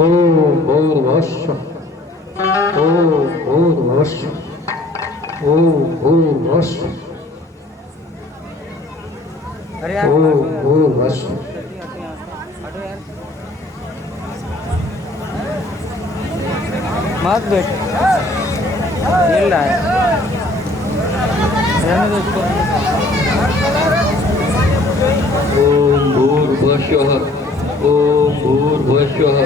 ओम भूर्भुवस्सुः ओम भूर्भुवस्सुः ओम भूर्भुवस्सुः ओम भूर्भुवस्सुः। मत बैठ हिल रहा है रहने दो इसको। ओम भूर्भुवस्सुः ओम भूर्भुवस्सुः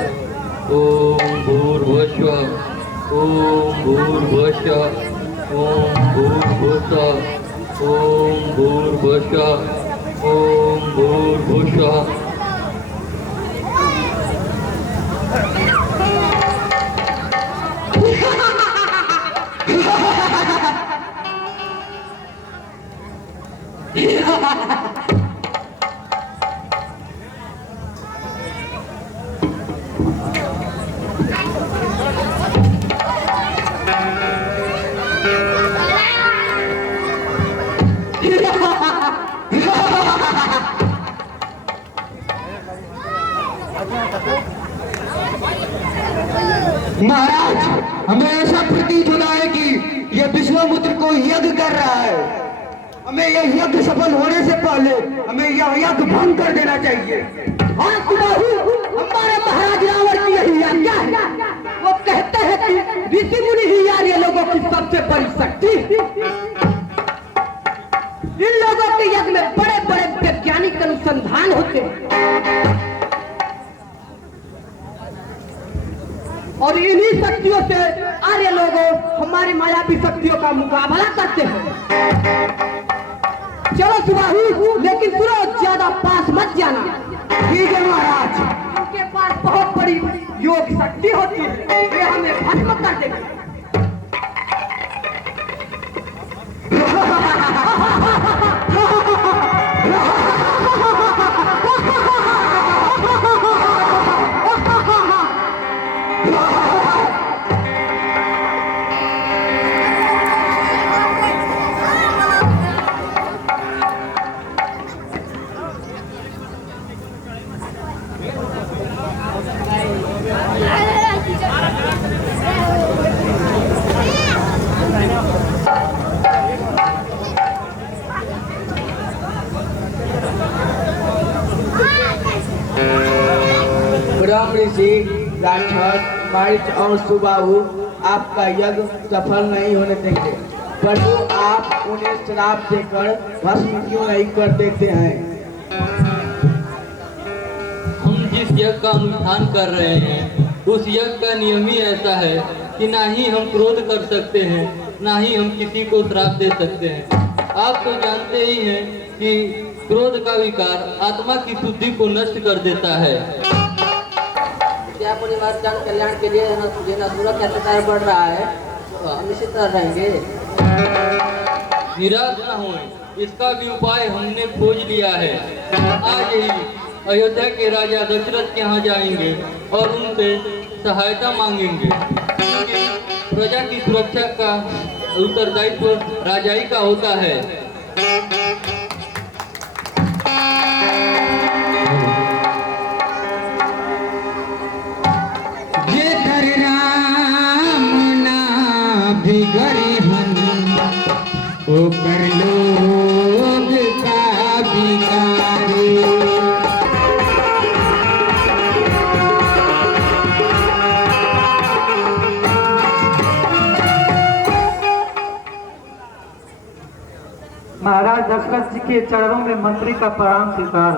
ओम भूर्भुवस्सुः ओम भूर्भुवस्सुः ओम भूर्भुवस्सुः ओम भूर्भुवस्सुः ओम भूर्भुवस्सुः। महाराज, हमें ऐसा प्रतीत होता है कि यह विश्वामित्र को यज्ञ कर रहा है। हमें यह यज्ञ सफल होने से पहले हमें यह यज्ञ भंग कर देना चाहिए। हाँ सुबाहु, हमारे महाराज रावण की यही आज्ञा है। वो कहते हैं कि ऋषि मुनि ही यार ये लोगों की सबसे बड़ी शक्ति। इन लोगों के यज्ञ में बड़े बड़े वैज्ञानिक अनुसंधान होते हैं और इन्हीं शक्तियों से आर्य लोगों हमारी मायावी शक्तियों का मुकाबला करते हैं। चलो सुबाहु, लेकिन सुनो, ज्यादा पास मत जाना। ठीक है महाराज। इनके पास बहुत बड़ी योग शक्ति होती है, वे हमें भस्म कर देंगे। ऋषि राक्षस मारिच और सुबाहु आपका यज्ञ सफल नहीं होने देंगे। प्रभु, आप उन्हें श्राप देकर भस्म क्यों नहीं कर देते हैं? हम जिस यज्ञ का अनुष्ठान कर रहे हैं उस यज्ञ का नियम ही ऐसा है कि ना ही हम क्रोध कर सकते हैं, ना ही हम किसी को श्राप दे सकते हैं। आप तो जानते ही हैं कि क्रोध का विकार आत्मा की शुद्धि को नष्ट कर देता है। क्या परिवार जन कल्याण के लिए सूरत का प्रचार बढ़ रहा है, तो हम निश्चित रहेंगे। निराश न होएं, इसका भी उपाय हमने खोज लिया है। आज ही अयोध्या के राजा दशरथ के यहाँ जाएंगे और उनसे सहायता मांगेंगे, क्योंकि प्रजा की सुरक्षा का उत्तरदायित्व राजाई का होता है। ओ कर लोग का भिखारी। महाराज दशरथ जी के चरणों में मंत्री का प्रणाम स्वीकार।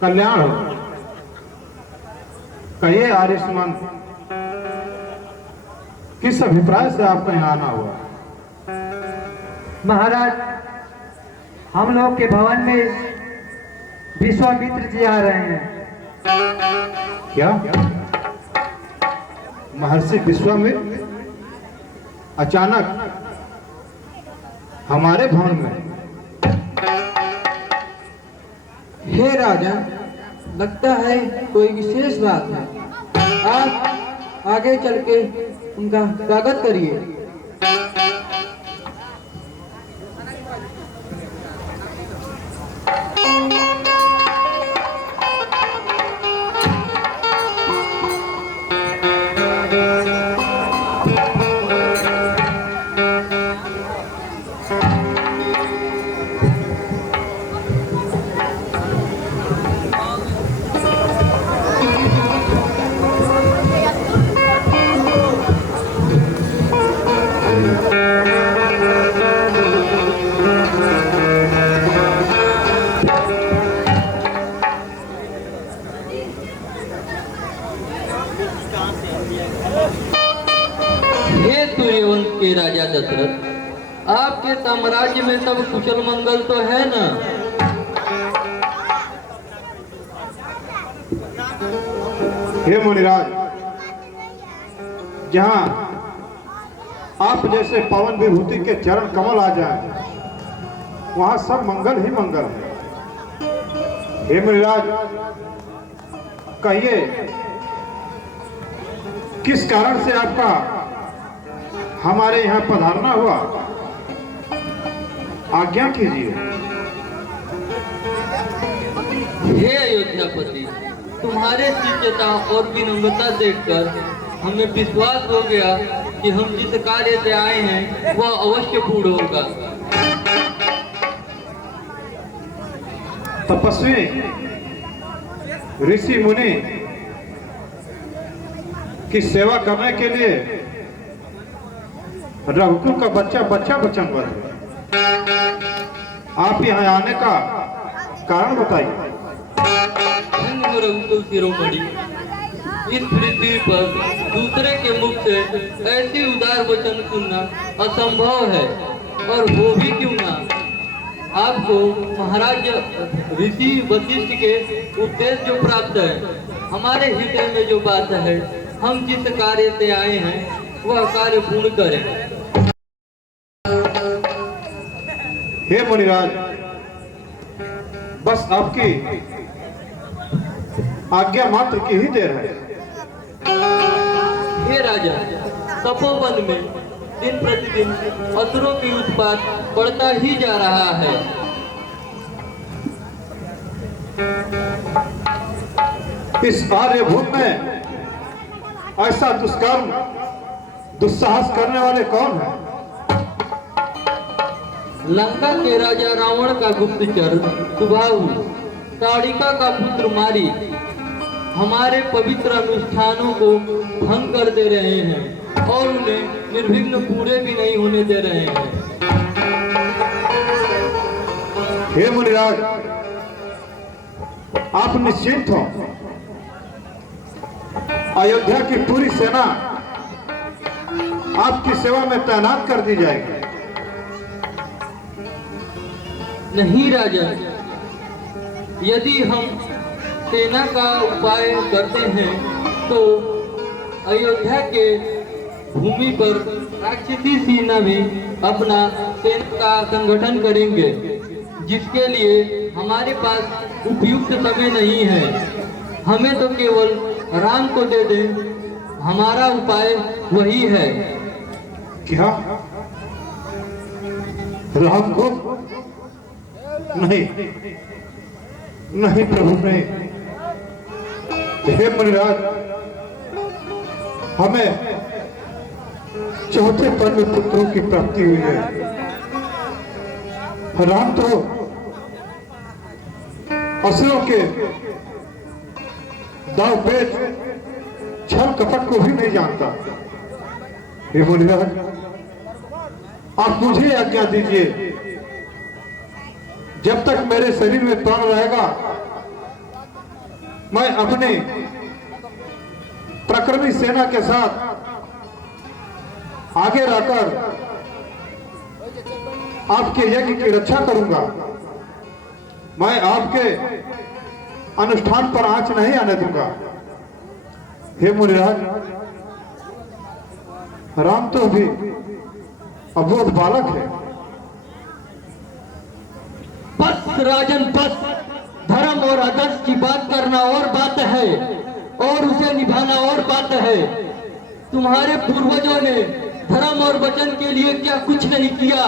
कल्याण हो। कहिए आयुष्मान, किस अभिप्राय से आपका यहाँ आना हुआ? महाराज, हम लोग के भवन में विश्वामित्र जी आ रहे हैं। क्या महर्षि विश्वामित्र अचानक हमारे भवन में? हे राजा, लगता है कोई विशेष बात है। आप आगे चल के उनका स्वागत करिए। आपके साम्राज्य में सब कुशल मंगल तो है ना? हे मुनिराज, जहां आप जैसे पावन विभूति के चरण कमल आ जाए वहां सब मंगल ही मंगल है। हे मुनिराज, कहिए किस कारण से आपका हमारे यहाँ पधारना हुआ? आज्ञा कीजिए। हे अयोध्यापति, तुम्हारे शिष्यता और विनम्रता देखकर हमें विश्वास हो गया कि हम जिस कार्य से आए हैं वह अवश्य पूर्ण होगा। तपस्वी ऋषि मुनि की सेवा करने के लिए रघुकुल का बच्चा बचन है। आप यहाँ आने का कारण बताइए। धन्य हो रघुकुल शिरोमणि, इस पृथ्वी पर दूसरे के मुख से ऐसे उदार वचन सुनना असंभव है, और वो भी क्यों ना। आपको महाराज ऋषि वशिष्ठ के उपदेश जो प्राप्त है, हमारे हृदय में जो बात है, हम जिस कार्य से आए हैं वह कार्य पूर्ण करें। हे मुनिराज, बस आपकी आज्ञा मात्र की ही देर है। हे राजा, तपोवन में दिन प्रतिदिन असुरों की उत्पात बढ़ता ही जा रहा है। इस आर्यभूमि में ऐसा दुष्कर्म दुस्साहस करने वाले कौन है? लंका के राजा रावण का गुप्तचर सुबाहु, ताड़िका का पुत्र मारी हमारे पवित्र अनुष्ठानों को भंग कर दे रहे हैं और उन्हें निर्विघ्न पूरे भी नहीं होने दे रहे हैं। हे मुनिराज, आप निश्चिंत हो। अयोध्या की पूरी सेना आपकी सेवा में तैनात कर दी जाएगी। नहीं राजा, यदि हम सेना का उपाय करते हैं तो अयोध्या के भूमि पर राक्षसी सेना भी अपना सेना का संगठन करेंगे, जिसके लिए हमारे पास उपयुक्त समय नहीं है। हमें तो केवल राम को दे दे, हमारा उपाय वही है। क्या? राम को? नहीं नहीं प्रभु, नहीं। हे मुनिराज, हमें चौथे पर्व पुत्रों की प्राप्ति हुई है। राम तो असुरों के दाव पेच छल कपट को भी नहीं जानता। हे मुनिराज, आप मुझे आज्ञा दीजिए, जब तक मेरे शरीर में प्राण रहेगा मैं अपने प्रकर्मी सेना के साथ आगे रहकर आपके यज्ञ की रक्षा करूंगा। मैं आपके अनुष्ठान पर आंच नहीं आने दूंगा। हे मुनिराज, राम तो अभी अबोध बालक है। बस राजन बस, धर्म और आदर्श की बात करना और बात है और उसे निभाना और बात है। तुम्हारे पूर्वजों ने धर्म और वचन के लिए क्या कुछ नहीं किया।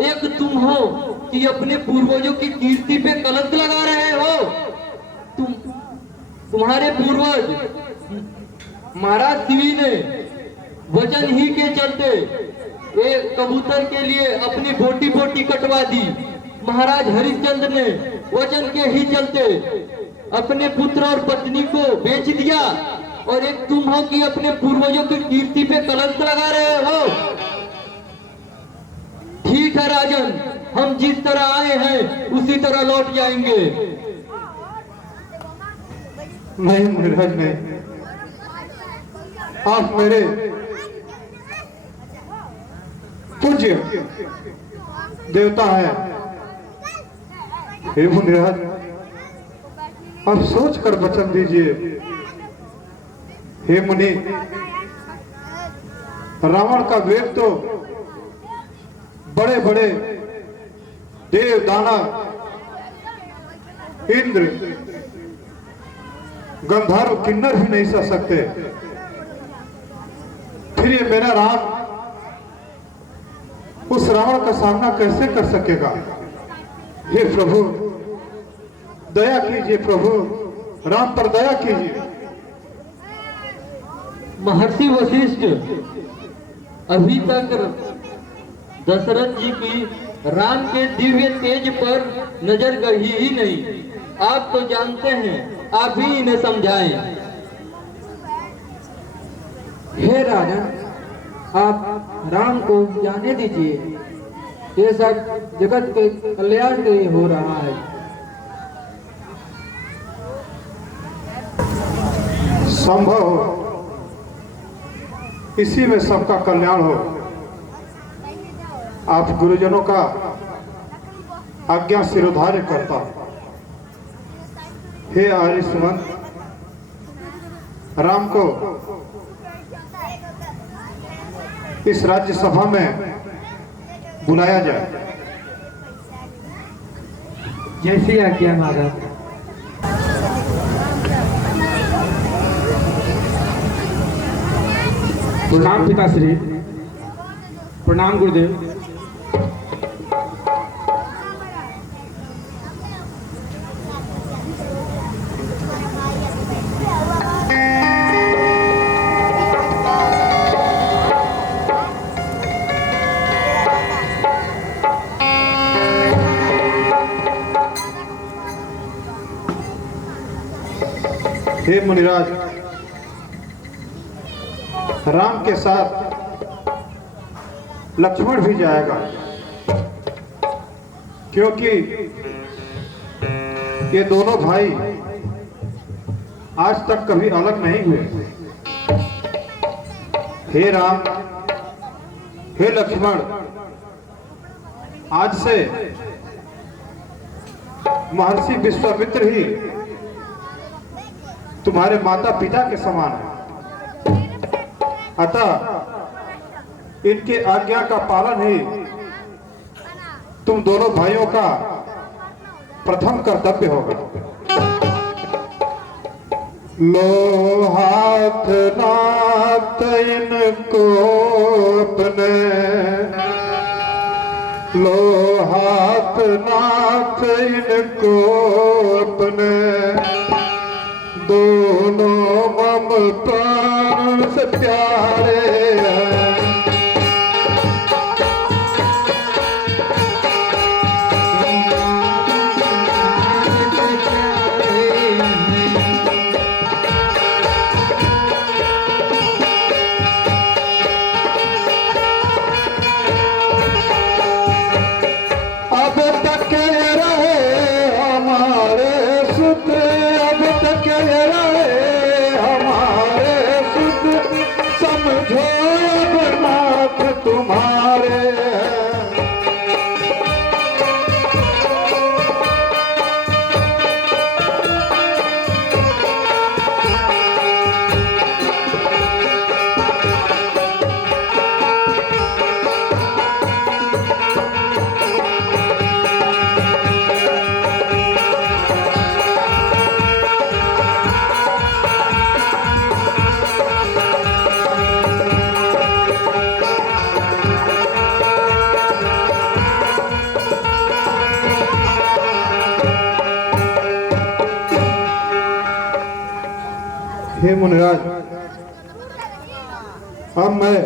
एक तुम हो कि अपने पूर्वजों की कीर्ति पे कलंक लगा रहे हो। तुम्हारे पूर्वज महाराज शिवी ने वचन ही के चलते एक कबूतर के लिए अपनी बोटी बोटी कटवा दी। महाराज हरिश्चंद्र ने वचन के ही चलते अपने पुत्र और पत्नी को बेच दिया, और एक तुम हो कि अपने पूर्वजों की कीर्ति पे कलंक लगा रहे हो। ठीक है राजन, हम जिस तरह आए हैं उसी तरह लौट जाएंगे। नहीं मुनिराज, नहीं। आप मेरे पूज्य देवता है। हे मुनिराज, अब सोच कर वचन दीजिए। हे मुनि, रावण का वेग तो बड़े बड़े देव दानव, इंद्र, गंधर्व, किन्नर भी नहीं सह सकते। फिर ये मेरा राम उस रावण का सामना कैसे कर सकेगा? हे प्रभु दया कीजिए, प्रभु राम पर दया कीजिए। महर्षि वशिष्ठ, अभी तक दशरथ जी की राम के दिव्य तेज पर नजर गई ही नहीं। आप तो जानते हैं, आप ही इन्हें समझाएं। हे राजन, आप राम को जाने दीजिए, ये सब जगत के कल्याण के लिए हो रहा है। संभव हो इसी में सबका कल्याण हो। आप गुरुजनों का आज्ञा शिरोधार्य करता। हे आर्यसुमंत, राम को इस राज्यसभा में बुलाया जाए। जैसी आज्ञा महाराज। प्रणाम पिताश्री। प्रणाम गुरुदेव। हे मुनिराज, राम के साथ लक्ष्मण भी जाएगा, क्योंकि ये दोनों भाई आज तक कभी अलग नहीं हुए। हे राम, हे लक्ष्मण, आज से महर्षि विश्वामित्र ही तुम्हारे माता पिता के समान है। अतः इनके आज्ञा का पालन ही तुम दोनों भाइयों का प्रथम कर्तव्य होगा। लो हाथ नाथ इनको अपने, लो हाथ नाथ इनको अपने, दोनों मम प्राण से प्यारे हैं। अब तक रहे हमारे सुध, अब तक रहे हमारे सुध, समझो अब नाथ तुम्हारे। हे मुनिराज, अब मैं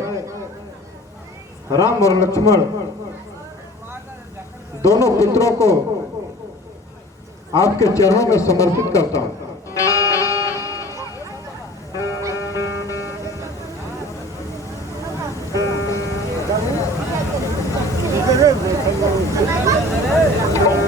राम और लक्ष्मण दोनों पुत्रों को आपके चरणों में समर्पित करता हूं। Thank you.